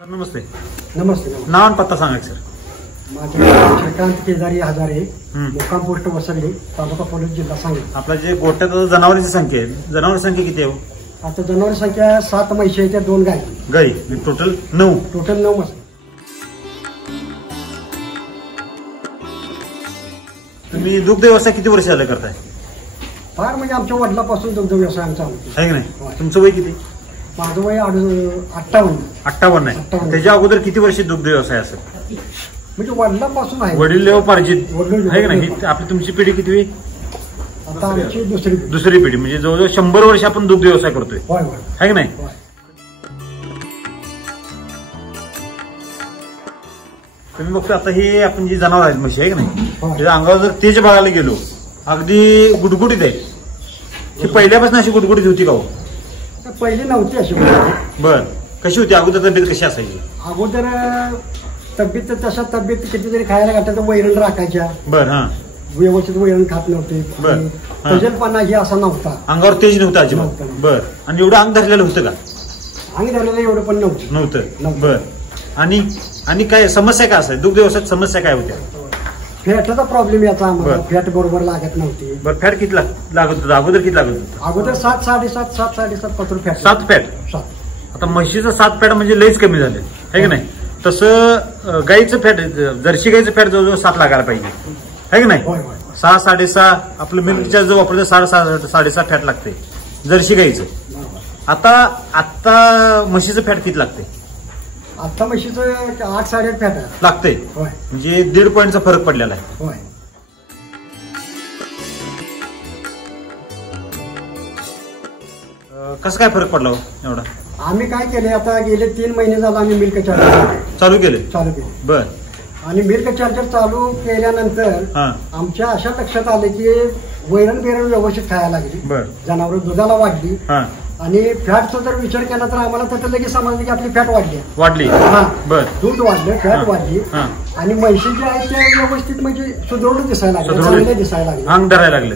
नमस्ते. नमस्ते. नाव आणि पत्ता सांगा सर. माझे नाव श्रीकांत केदारी हजारे, मुक्काम पोस्ट वसरली, तालुका पोलीस, जिल्हा सांगली. आपल्या जे गोठ्यात जनावरांची संख्या आहे, जनावरांची संख्या किती आहे? आता जनावर संख्या 7 म्हशीच्या 2 गाई. टोटल 9. टोटल 9 म्हशी. तुम्ही दुग्ध व्यवसाय किती वर्ष झालं करताय? फार म्हणजे आमच्या वडिलापासून दुग्ध व्यवसाय आमचा आहे की नाही? तुमचं वय किती? माझं वय 58. 58 आहे. त्याच्या अगोदर किती वर्ष दुग्ध व्यवसाय असेल? म्हणजे वडिलापासून आहे. वडील पार्जित आहे की नाही? आपली तुमची पिढी किती? आता आमची दुसरी पिढी. म्हणजे जवळजवळ 100 वर्ष आपण दुग्ध व्यवसाय करतोय, आहे की नाही? तुम्ही बघतो आता हे आपण जी जनावर आहेत म्हशी, आहे की नाही, त्याच्या अंगावर जर तेज बघायला गेलो, अगदी गुडगुडीत आहे. ही पहिल्यापासून अशी गुडगुडीत होती का हो? पहिली नव्हती अशी. बर. कशी होती अगोदर? तब्येत कशी असायची अगोदर? तब्येत तशा तब्येत कितीतरी खायला घातल्या तर वैरण राखायच्या. बर. हा. व्यवस्थित वैरण खात नव्हते. तजेलपणा हे असा नव्हता. अंगावर तेज नव्हतं अजिबात. बर. आणि एवढं अंग धरलेलं होतं का? अंग धरलेलं एवढं पण नव्हतं. बर. आणि काय समस्या काय असाय? दुग्ध व्यवसायात समस्या काय होत्या? फॅटचा प्रॉब्लेम याचा आम्हाला. फॅट बरोबर लागत नव्हती. बरं. फॅट किती लागत होतं अगोदर? किती लागत होतं अगोदर? 7, 7.5 पत्र फॅट. 7 फॅट. आता म्हशीचं 7 फॅट म्हणजे लईच कमी झाले, आहे की नाही? तसं गाईचं फॅट, जर्सी गाईचं फॅट जवळजवळ 7 लागायला पाहिजे, आहे की नाही? 6, 6.5. आपलं मिल्कच्या जो वापरतो 6.5, 6.5 फॅट लागते जर्सी गाईचं. आता म्हशीचं फॅट किती लागते? आता म्हशीचं 8, 8.5 फॅट लागते. म्हणजे 1.5 पॉईंटचा फरक पडलेला आहे. कसं काय फरक पडला एवढा? आम्ही काय केले, आता गेले 3 महिने झाले आम्ही मिल्क चार्जर चालू केले. बर. आणि मिल्क चार्जर चालू केल्यानंतर आमच्या अशा लक्षात आले की वैरण व्यवस्थित खायला लागली. जनावर दुधाला वाढली. आणि फॅटचा जर विचार केला तर आम्हाला त्याचं लगेच समजलं की आपली फॅट वाढली. दूध वाढलं, फॅट वाढली. आणि म्हशी जे आहे त्या व्यवस्थित म्हणजे सुदृढ दिसायला लागले, चांगले दिसायला लागले, अंग धरायला लागले.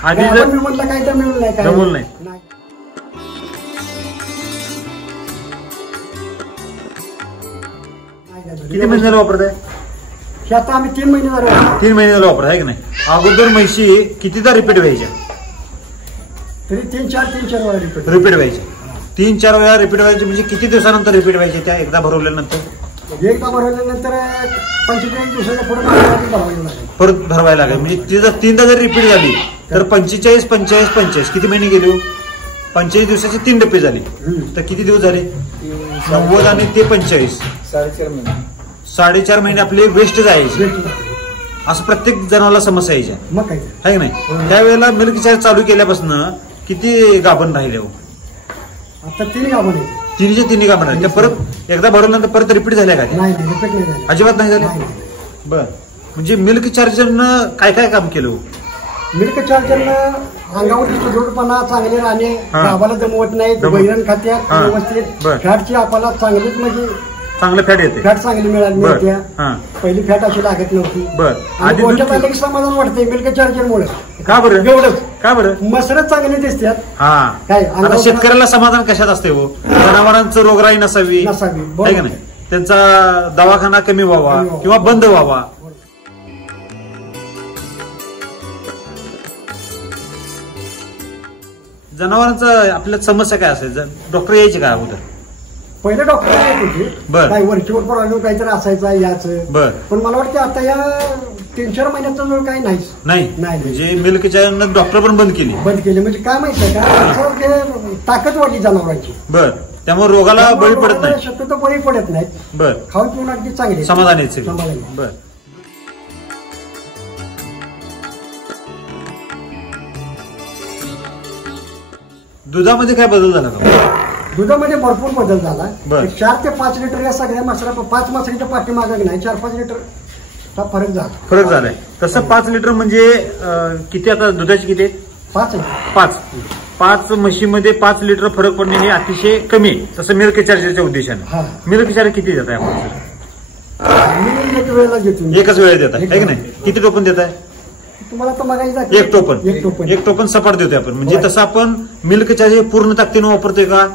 आणि मी म्हटलं काही तर मिळून नाही, काय नाही. किती महिने झाले वापरताय? हे आता आम्ही 3 महिने झाले. 3 महिने झाले वापरत, आहे की नाही? अगोदर म्हशी कितीदा रिपीट व्हायच्या? तरी 3-4 वेळा रिपीट व्हायच्या. 3-4 वेळा रिपीट व्हायचे. म्हणजे किती दिवसानंतर रिपीट व्हायचे त्या एकदा भरवल्यानंतर? एकदा भरवल्यानंतर 45 दिवसाच्या परत भरवायला लागेल. म्हणजे ती जर 3दा जर रिपीट झाली तर 45, 45, 45 किती महिने गेले? 45 दिवसाचे 3 डब्बे झाले. तर किती दिवस झाले? 90 आणि ते 45, 4.5 महिने आपले वेस्ट जायचे. असं प्रत्येक जनावराला समस्या यायच्या, आहे की नाही? त्यावेळेला मिल्क चार्ज चालू केल्यापासून किती गाभण राहिले? आता 3 गाभण आहे. 3 गाभण राहिले. त्या परत एकदा भरवल्यानंतर परत रिपीट झाल्या का? अजिबात नाही झाले. बर. म्हणजे मिल्क चार्जरनं काय काय काम केलं? मिल्क चार्जरनं अंगावरची सुदृढपणा चांगले राहणे, गावाला दमवत नाही, वैरण खात्यात व्यवस्थित, फॅटची आपल्याला चांगलीच म्हणजे चांगलं फॅट येते. फॅट चांगली मिळाली. पहिली फॅट अशी लागत नव्हती. आणि गोठ्यात आलं की समाधान वाटतंय मिल्क चार्जर मुळे. का बरं? एवढंच. का बरं? मसरच चांगले दिसतात. काय शेतकऱ्याला समाधान कशात असते हो? जनावरांचं रोगराई नसावी, आहे का नाही? त्यांचा दवाखाना कमी व्हावा किंवा बंद व्हावा. जनावरांचं आपल्या समस्या काय असायचं? डॉक्टर यायचे का अगोदर? पहिले डॉक्टर येत होते. काही वरचीवर प्रॉब्लेम काहीतरी असायचा याचं. पण मला वाटतं आता या 3-4 महिन्याचा जो काही नाही. म्हणजे मिल्क चार्जर डॉक्टर पण बंद केली. म्हणजे काय माहितीये का, ताकद वाढली जनावरांची. बर. त्यामुळे रोगाला बळी पडत नाही, शक्यतो बळी पडत नाही. बर. खाऊन पिऊन अगदी चांगली समाधान यायचे. बर. दुधामध्ये काय बदल झाला का? दुधामध्ये भरपूर बदल झाला. 4 ते 5 लिटर या सगळ्या मसरा 5 मसरीच्या पाठीमागे नाही 4-5 लिटर फरक झालाय. तसं 5 लिटर म्हणजे किती? आता दुधाची किती? 5 म्हशीमध्ये 5 लिटर फरक पडणे हे अतिशय कमी आहे. तसं मिल्क चार्जरच्या उद्देशाने मिल्क चार्जर किती देत आहे आपण? एकच वेळेला देत आहे की नाही? किती टोपण देत आहे? तुम्हाला तर बघायचं एक टोपन सपाट देतोय आपण. म्हणजे तसं आपण मिल्क चार्जर पूर्ण ताकदीने वापरतोय का?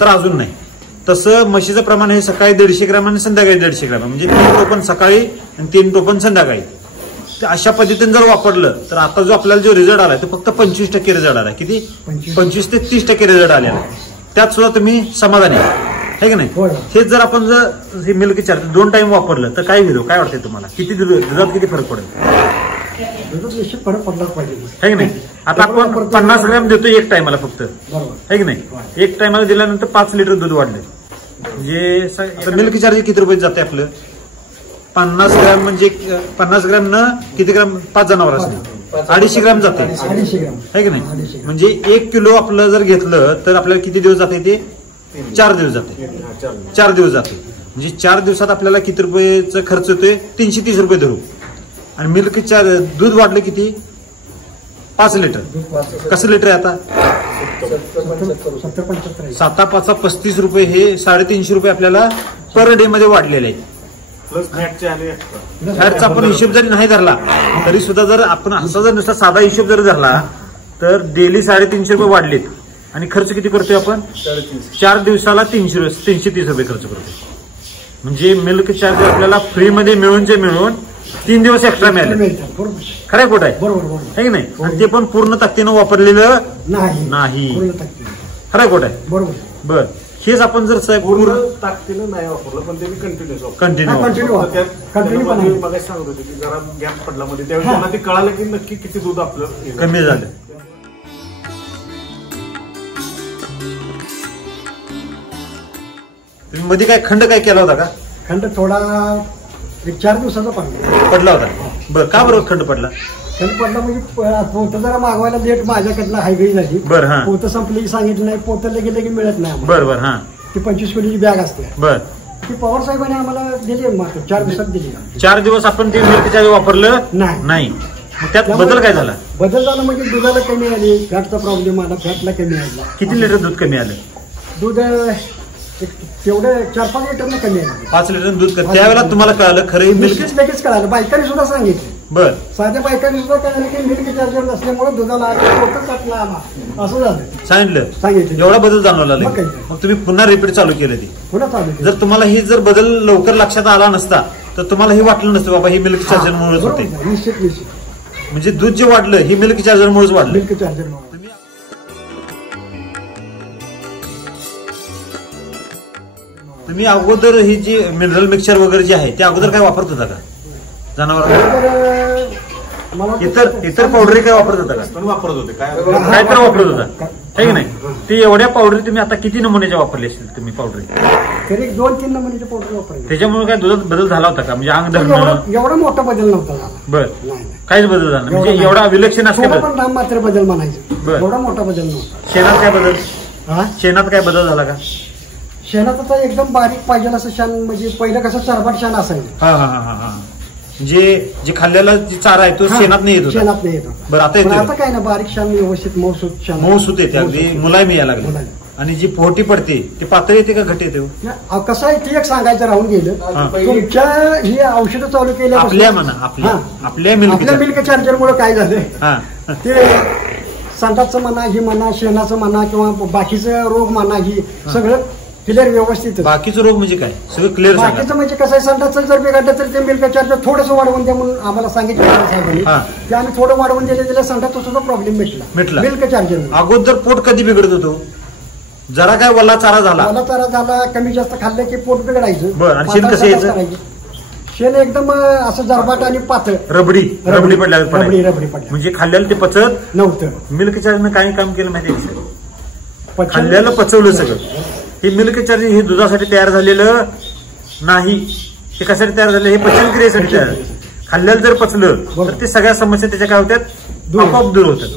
तर अजून नाही. तसं म्हशीचं प्रमाण हे सकाळी 150 ग्रॅम आणि संध्याकाळी 150 ग्रॅम, म्हणजे 3 टोपण सकाळी आणि 3 टोपण संध्याकाळी. अशा पद्धतीने जर वापरलं तर आता जो आपल्याला जो रिझल्ट आलाय तो फक्त 25% रिझल्ट आलाय. किती? 25 ते 30% रिझल्ट आलेला आहे. त्यात सुद्धा तुम्ही समाधानी आहे की नाही? हेच जर आपण जर हे मिल्क चार्जर 2 टाइम वापरलं तर काय होईल? काय वाटतंय तुम्हाला? किती दुधात किती फरक पडेल? निश्चित फरक पडलाच पाहिजे, आहे की नाही? आता आपण 50 ग्रॅम देतो एक टायमाला फक्त, आहे की नाही? एक टायमाला दिल्यानंतर 5 लिटर दूध वाढले. म्हणजे मिल्क चार्जर किती रुपये जाते आपलं? 50 ग्रॅम म्हणजे 50 ग्रॅम न किती ग्रॅम? 5 जनावर असते 250 ग्रॅम जाते, आहे की नाही? म्हणजे 1 किलो आपलं जर घेतलं तर आपल्याला किती दिवस जाते? ते 4 दिवस जाते. 4 दिवस जाते. म्हणजे 4 दिवसात आपल्याला किती रुपयेचा खर्च येतोय? 330 रुपये धरू. आणि मिल्क दूध वाढलं किती? 5 लिटर. कसं लिटर आहे आता? 7 5 35 रुपये. हे 350 रुपये आपल्याला पर डे मध्ये वाढलेले आहे. फॅटचा आपण हिशोब जरी नाही धरला तरी सुद्धा जर आपण असा जर नुसता साधा हिशोब जर धरला तर डेली 350 रुपये वाढलेत. आणि खर्च किती करतोय आपण? 4 दिवसाला 330 रुपये खर्च करतोय. म्हणजे मिल्क चार्जर आपल्याला फ्री मध्ये मिळून 3 दिवस एक्स्ट्रा मिळाले. खरंय खोट आहे? आहे की नाही? आणि ते पण पूर्ण ताकदीनं वापरलेलं नाही. खरंय खोट आहे? बरोबर. बर, हेच आपण जर साहेब पूर्ण ताकदीनं नाही वापरलं पण ते कंटिन्यू सांगत होते की जरा गॅप पडला मध्ये, त्यावेळी त्यांना ते कळालं की नक्की किती दूध आपलं कमी झालं. तुम्ही मध्ये काय खंड काय केला होता का? खंड थोडा 4 दिवसाचा पडला होता. बरं, का बरोबर खंड पडला? खंड पडला म्हणजे पोतं जरा मागवायला लेट माझ्याकडनं हायवे झाली. बरं. पोतं संपली सांगितलं नाही, पोतं लगे मिळत नाही. बरोबर. हा, ती 25 किलोची बॅग असते. बरं. ती पवार साहेबांनी आम्हाला दिली, 4 दिवसात दिली. 4 दिवस आपण ते मिल्क चार्जर वापरलं नाही. त्यात बदल काय झाला? बदल झाला म्हणजे दुधाला कमी आली, फॅटचा प्रॉब्लेम आला, फॅटला कमी आला. किती लिटर दूध कमी आलं? दूध तेवढं 4-5 लिटरनं कमी आलं. 5 लिटर दूध. त्यावेळेला तुम्हाला कळालं खरं मिल्क? लगेच कळालं. बायकांनी सुद्धा सांगितलं. बर, साध्या बायकांनी सुद्धा कळालं की मिल्क चार्जर नसल्यामुळे दुधाला असं झालं. सांगितलं. एवढा बदल जाणवला. मग तुम्ही पुन्हा रिपीट चालू केलं ती? पुन्हा चालू. जर तुम्हाला ही जर बदल लवकर लक्षात आला नसता तर तुम्हाला हे वाटलं नसतं बाबा ही मिल्क चार्जर मुळेच होते. निश्चित. म्हणजे दूध जे वाढलं ही मिल्क चार्जर मुळेच वाढलं. Milk charger. तुम्ही अगोदर ही जी मिनरल मिक्सचर वगैरे जे आहे ते अगोदर काय वापरत होता का जनावर? इतर पावडर काय वापरत होता का? वापरत होते. काय तर वापरत होता, आहे की नाही? ते एवढ्या पावडर तुम्ही आता किती नमुन्याच्या वापरले असतील तुम्ही पावडर? तरी 2-3 नमुन्याचे पावडर वापरले. त्याच्यामुळे काय दुधात बदल झाला होता का? म्हणजे अंग धरणं एवढा मोठा बदल नव्हता. बरं, काहीच बदल झाला म्हणजे एवढा विलक्षण असतो पण नाम मात्र बदल म्हणायचं. एवढा मोठा बदल नव्हता. शेणात काय बदल? शेणात काय बदल झाला का? शेणात आता एकदम बारीक पाहिजे असं शान, म्हणजे पहिलं कसं चरबाट शान असायचं. जे खाल्लेला चारा आहे तो शेणात नाही येत होता. शेणात नाही येत होता. बरं, आता येतो. आता काय ना बारीक शान व्यवस्थित मऊसूत शान. मऊसूत येते, अगदी मुलायम यायला लागले. आणि जी पोहटी पडते ती पातळ येते का घट येते? कसं आहे ती एक सांगायचं राहून गेलं. तुमच्या ही औषधं चालू केल्या आपल्या मिल्क चार्जरमुळे काय झालं ते संडासचं म्हणा, ही म्हणा, शेणाचं म्हणा किंवा बाकीचं रोग म्हणा, ही सगळं क्लिअर व्यवस्थित. बाकीचं रोग म्हणजे काय? सगळं क्लिअर. बाकीचं म्हणजे कसं आहे, संडासचं जर बिघडलं तर ते मिल्क चार्जर थोडंसं वाढवून द्या म्हणून आम्हाला सांगितलं साहेबांनी. ते आम्ही थोडं वाढवून दिलं, संडासचा सुद्धा प्रॉब्लेम मिटला मिल्क चार्जर. अगोदर पोट कधी बिघडत होतो? जरा काय वल्ला चारा झाला, कमी जास्त खाल्लं की पोट बिघडायचं. बरं, आणि शेण कसं यायचं? शेण एकदम असं जरबाट आणि पातळ रबडी पडल्या. म्हणजे खाल्ल्याला ते पचत नव्हतं. मिल्क चार्जरनं काही काम केलं माहिती? खाल्ल्याला पचवलं सगळं. हे मिल्क चार्जर हे दुधासाठी तयार झालेलं नाही. हे कशासाठी तयार झालं? हे पचन क्रियेसाठी तयार. खाल्ल्याला जर पचलं तर ते सगळ्या समस्या त्याच्या काय होत्यात? आपोआप दूर होतात.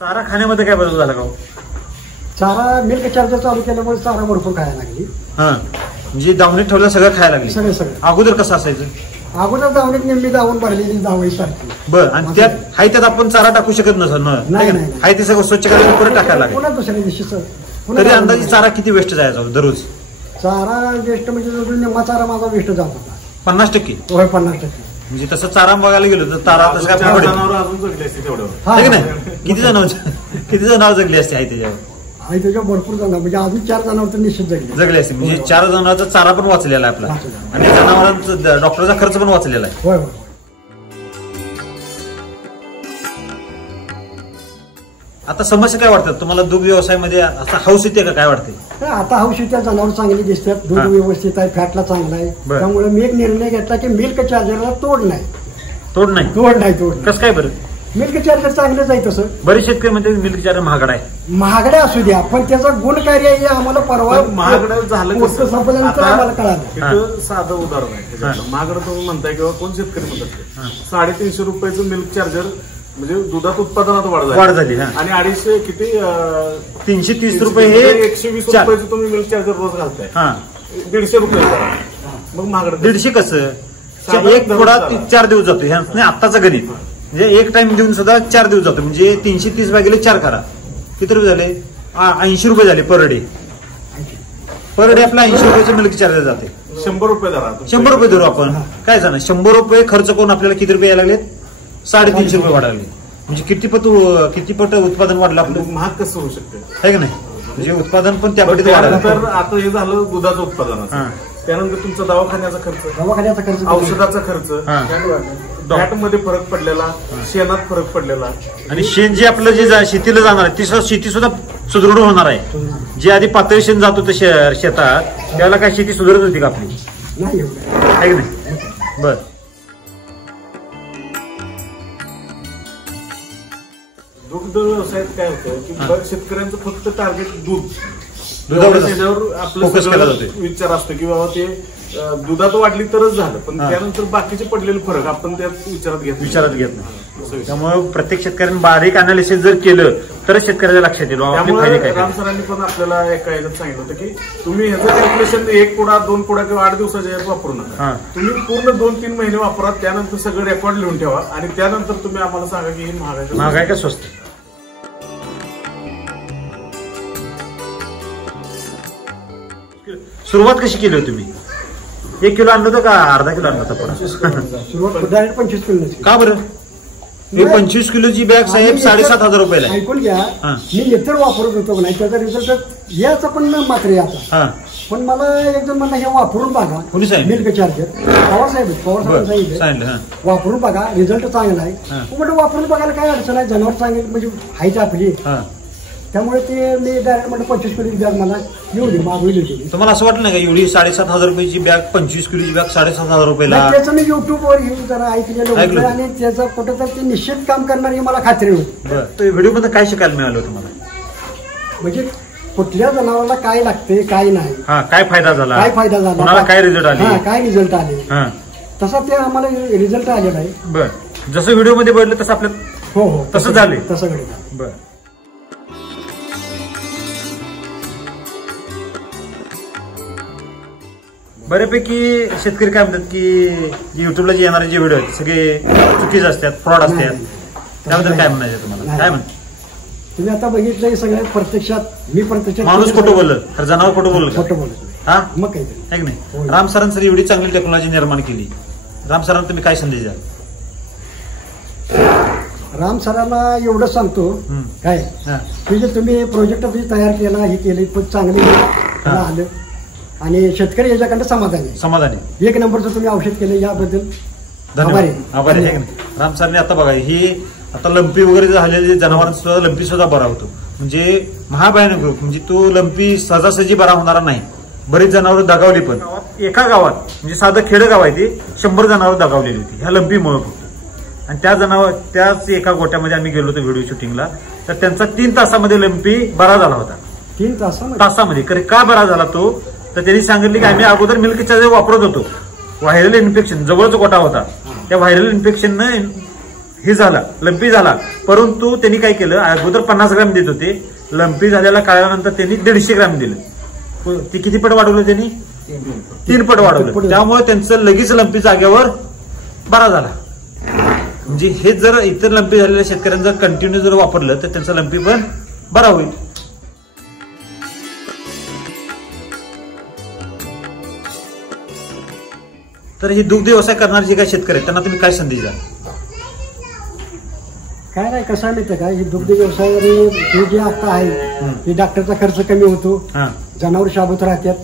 चारा खाण्यामध्ये काय बदल झाला का? चारा मिल्क चार्जर चालू केल्यामुळे चारा भरपूर खायला लागली. म्हणजे दावणीत ठेवलं सगळं खायला लागले. सगळं. अगोदर कसं असायचं? अगोदर दावणीत नेहमी दावून भरलेली दावणी सारखी. बरं, आणि त्यात आपण चारा टाकू शकत नसतं. हाय ते सगळं स्वच्छ करायला परत टाकायला लागेल. पुन्हा दुसऱ्या दिवशी तरी अंदाजे चारा किती वेस्ट जायचा दररोज? चारा वेस्ट म्हणजे निम्मा चारा माझा वेस्ट जात होता. 50%? होय, 50%. म्हणजे तसं चारा बघायला गेलो तर चारा तसं काय जनावर अजून जगले असते तेवढं. नाही? किती जण किती जनावर जगली असते आहे त्याच्यावर? त्याच्यावर भरपूर जनावर, म्हणजे अजून 4 जनावर तर निश्चित जगले असते. म्हणजे 4 जनावरांचा चारा पण वाचलेला आहे आपला आणि जनावरांचा डॉक्टरचा खर्च पण वाचलेला आहे. होय होय. आता समस्या काय वाटतात तुम्हाला दूध व्यवसायामध्ये? आता हाऊस येते का काय वाटते? आता हाऊस येते, जनावर चांगली दिसतात, दूध व्यवस्थित आहे, फॅटला चांगला आहे. त्यामुळे मी एक निर्णय घेतला की मिल्क चार्जरला तोड नाही. तोड नाही. कसं काय बरं? मिल्क चार्जर चांगलंच आहे. तसं बरेच शेतकरी म्हणते मिल्क चार्जर महागडा आहे. महागड्या असू द्या, पण त्याचा गुणकार्य हे आम्हाला परवा महागडं झालं आम्हाला कळालं. साधं उदाहरण आहे. महागडं तुम्ही म्हणताय किंवा कोण शेतकरी म्हणतात 350 रुपयाचं मिल्क चार्जर म्हणजे दुधात उत्पादनात वाढ झाली आणि 250 किती 330 रुपये हे 120 रुपयाचं तुम्ही मिल्क चार्जर रोज घालताय. 150 रुपये मग महागडं. 150 कसं? एक थोडा 4 दिवस जातो. नाही आत्ताचं गणित म्हणजे एक टाइम देऊन सुद्धा 4 दिवस जातो. म्हणजे 330 भागिले 4 करा, किती रुपये झाले? 80 रुपये झाले पर डे. पर डे आपला 80 रुपयाचं मिल्क चार्जर जाते. 100 रुपये धरा. 100 रुपये धरू आपण. काय झालं? 100 रुपये खर्च करून आपल्याला किती रुपये यायला लागलेत? 350 रुपये वाढायला. म्हणजे किती पट उत्पादन वाढलं आपलं? महाग कसं होऊ शकते आहे का नाही? म्हणजे उत्पादन पण त्या पटीत वाढलं. तर आता हे झालं दुधाचं उत्पादन. त्यानंतर तुमचा दवाखान्याचा खर्च, औषधाचा खर्च, फॅटमध्ये फरक पडलेला, शेणात फरक पडलेला. आणि शेण जे आपलं जे शेतीला जाणार आहे ती शेती सुद्धा सुदृढ होणार आहे. जे आधी पातळी शेण जात होतं शेतात त्याला काय शेती सुधारत होती का आपली? नाही. आहे की नाही? बर. दुग्ध व्यवसायात काय होतं की शेतकऱ्यांचं फक्त टार्गेट दुधावर आपलं विचार असतो की बाबा ते दुधात वाढली तरच झालं, पण त्यानंतर बाकीचे पडलेले फरक आपण त्यात विचारात घेत नाही. त्यामुळे प्रत्येक शेतकऱ्यांनी बारीक अनालिसिस जर केलं तर शेतकऱ्याच्या लक्षात येईल. त्यामुळे राम सरांनी पण आपल्याला एका याच्यात सांगितलं होतं की तुम्ही ह्याचं कॅल्क्युलेशन 1 पुडा 2 पुडा किंवा 8 दिवसाच्या यात वापरू नका. तुम्ही पूर्ण 2-3 महिने वापरा, त्यानंतर सगळं रेकॉर्ड लिहून ठेवा आणि त्यानंतर तुम्ही आम्हाला सांगा की हे महाग आहे का स्वस्त. सुरुवात कशी केली होती तुम्ही? 1 किलो आणलं होतं का अर्धा किलो आणलं होतं? सुरुवात डायरेक्ट 25 किलो. का बरं? हे 25 किलोची बॅग साहेब 7,500 रुपयाला. ऐकून घ्या, मी इतर वापरत होतो नाही, त्याचा रिझल्ट याचा पण मात्र याचा. पण मला एकदम म्हणलं हे वापरून बघा मिल्क चार्जर. पवार सांगितलं वापरून बघा, रिझल्ट चांगला आहे. म्हणजे वापरून बघायला काय अडचण आहे, जनावर चांगली म्हणजे हायच आपली. त्यामुळे ते मी डायरेक्ट म्हणजे 25 किलोची बॅग मला एवढी मागवली होती. तुम्हाला असं वाटलं नाही का एवढी 7,500 रुपयाची बॅग 25 किलोची बॅग 7,500 रुपयाला? त्याचं मी युट्यूबवर हे जरा ऐकलेलं होतं आणि त्याचं कुठं तर ते निश्चित काम करणार ही मला खात्री होती. व्हिडिओ मध्ये काय शिकायला मिळालं तुम्हाला? म्हणजे कुठल्या जनावराला काय लागते काय नाही, काय फायदा झाला, काय रिझल्ट आले, काय रिझल्ट आले, तसा ते आम्हाला रिझल्ट आलेला आहे. बरं. जसं व्हिडिओ मध्ये बघितलं तसं आपलं हो तसं झाले. तसं घडलं. बरं. बऱ्यापैकी शेतकरी काय म्हणतात की युट्यूबला जे येणारे जे व्हिडिओ आहेत सगळे चुकीचे असतात, फ्रॉड असतात. त्याबद्दल काय म्हणायचं तुम्हाला? काय म्हणतात तुम्ही आता बघितलं सगळं प्रत्यक्षात मी माणूस खोटं बोललं तर जनावर खोटं बोललं. खोटं बोललं मग काही आहे की नाही? राम सरांनी एवढी चांगली टेक्नॉलॉजी निर्माण केली. राम सरांना तुम्ही काय संदेश द्याल? राम सरांना एवढं सांगतो काय की जे तुम्ही प्रोजेक्ट तयार केला हे केले पण चांगले आलं आणि शेतकरी याच्याकडे समाधानी 1 नंबरचं तुम्ही औषध केलं याबद्दल आभारी आहे. राम सरांनी आता बघा ही आता लंपी वगैरे झालेले जनावरांचा लंपी सुद्धा बरा होतो. म्हणजे महाभयानक रोग, म्हणजे तो लंपी सहजासहजी बरा होणारा नाही. बरीच जनावर दगावली पण एका गावात म्हणजे साधं खेडगाव आहे ते 100 जनावर दगावलेली होती ह्या लंपीमुळे फक्त. आणि त्याच एका गोट्यामध्ये आम्ही गेलो होतो व्हिडिओ शूटिंगला, तर त्यांचा 3 तासामध्ये लंपी बरा झाला होता. 3 तासामध्ये. का बरा झाला तो? तर त्यांनी सांगितले की आम्ही अगोदर मिल्क चार्जर वापरत होतो, व्हायरल इन्फेक्शन जवळच गोटा होता, त्या व्हायरल इन्फेक्शननं हे झाला लंपी झाला. परंतु त्यांनी काय केलं, अगोदर 50 ग्रॅम देत होते, लंपी झाल्याला कळल्यानंतर त्यांनी 150 ग्रॅम दिलं. ते किती पट वाढवलं त्यांनी? 3 पट वाढवलं. त्यामुळे त्यांचं लगेच लंपी जागेवर बरा झाला. म्हणजे हे जर इतर लंपी झालेल्या शेतकऱ्यांचं कंटिन्यू जर वापरलं तर त्यांचा लंपी पण बरा होईल. तर ही दुग्ध व्यवसाय करणारे जे काही शेतकरी आहेत त्यांना तुम्ही काय संदेश द्याल? काय नाही कसं आहे माहिती का, ही दुग्ध व्यवसायाने हे जे आता आहे हे डॉक्टरचा खर्च कमी होतो, जनावर शाबूत राहतात,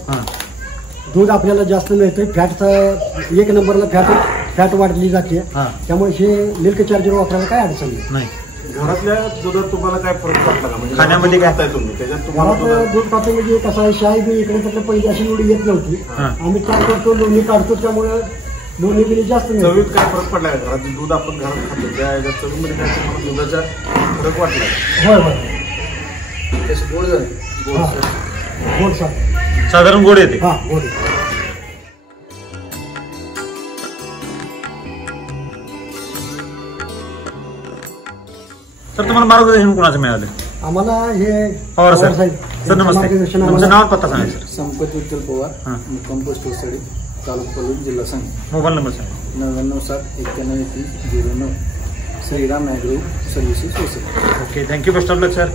दूध आपल्याला जास्त मिळतं, फॅटचा 1 नंबरला फॅट वाढली जाते, त्यामुळे हे मिल्क चार्जर वापरायला काय अडचण नाही. घरातल्या दुधात तुम्हाला काय फरक पडला का, म्हणजे खाण्यामध्ये काय खाताय तुम्ही त्याच्यात तुम्हाला घरात दूध खातो म्हणजे कसं आहे, शाही बी इकडे तिकडे पहिली अशी एवढी येत नव्हती, आम्ही काय करतो लोणी काढतो, त्यामुळे लोणी बिणी जास्त मिळतं. चवीत काय फरक पडला का, घरात दूध आपण घरात खातो त्या ह्याच्यात चवीमध्ये काय तुम्हाला दुधाचा फरक वाटला का? होय होय गोड झालं गोड साधारण गोड येते. हा गोड येते. सर तुम्हाला मार्गदर्शन कोणाचं मिळालं? आम्हाला हे पवार सर. सर नमस्ते, मार्गदर्शन तुमचं आम्हाला- नाव पत्ता सांगा सर. संपत विठ्ठल पवार, कंपोस्ट स्टडी, तालुका पलूस, जिल्हा सांगली. मोबाईल नंबर सांगा. 99719109. Shriram agro services. Okay, thank you, best of luck sir.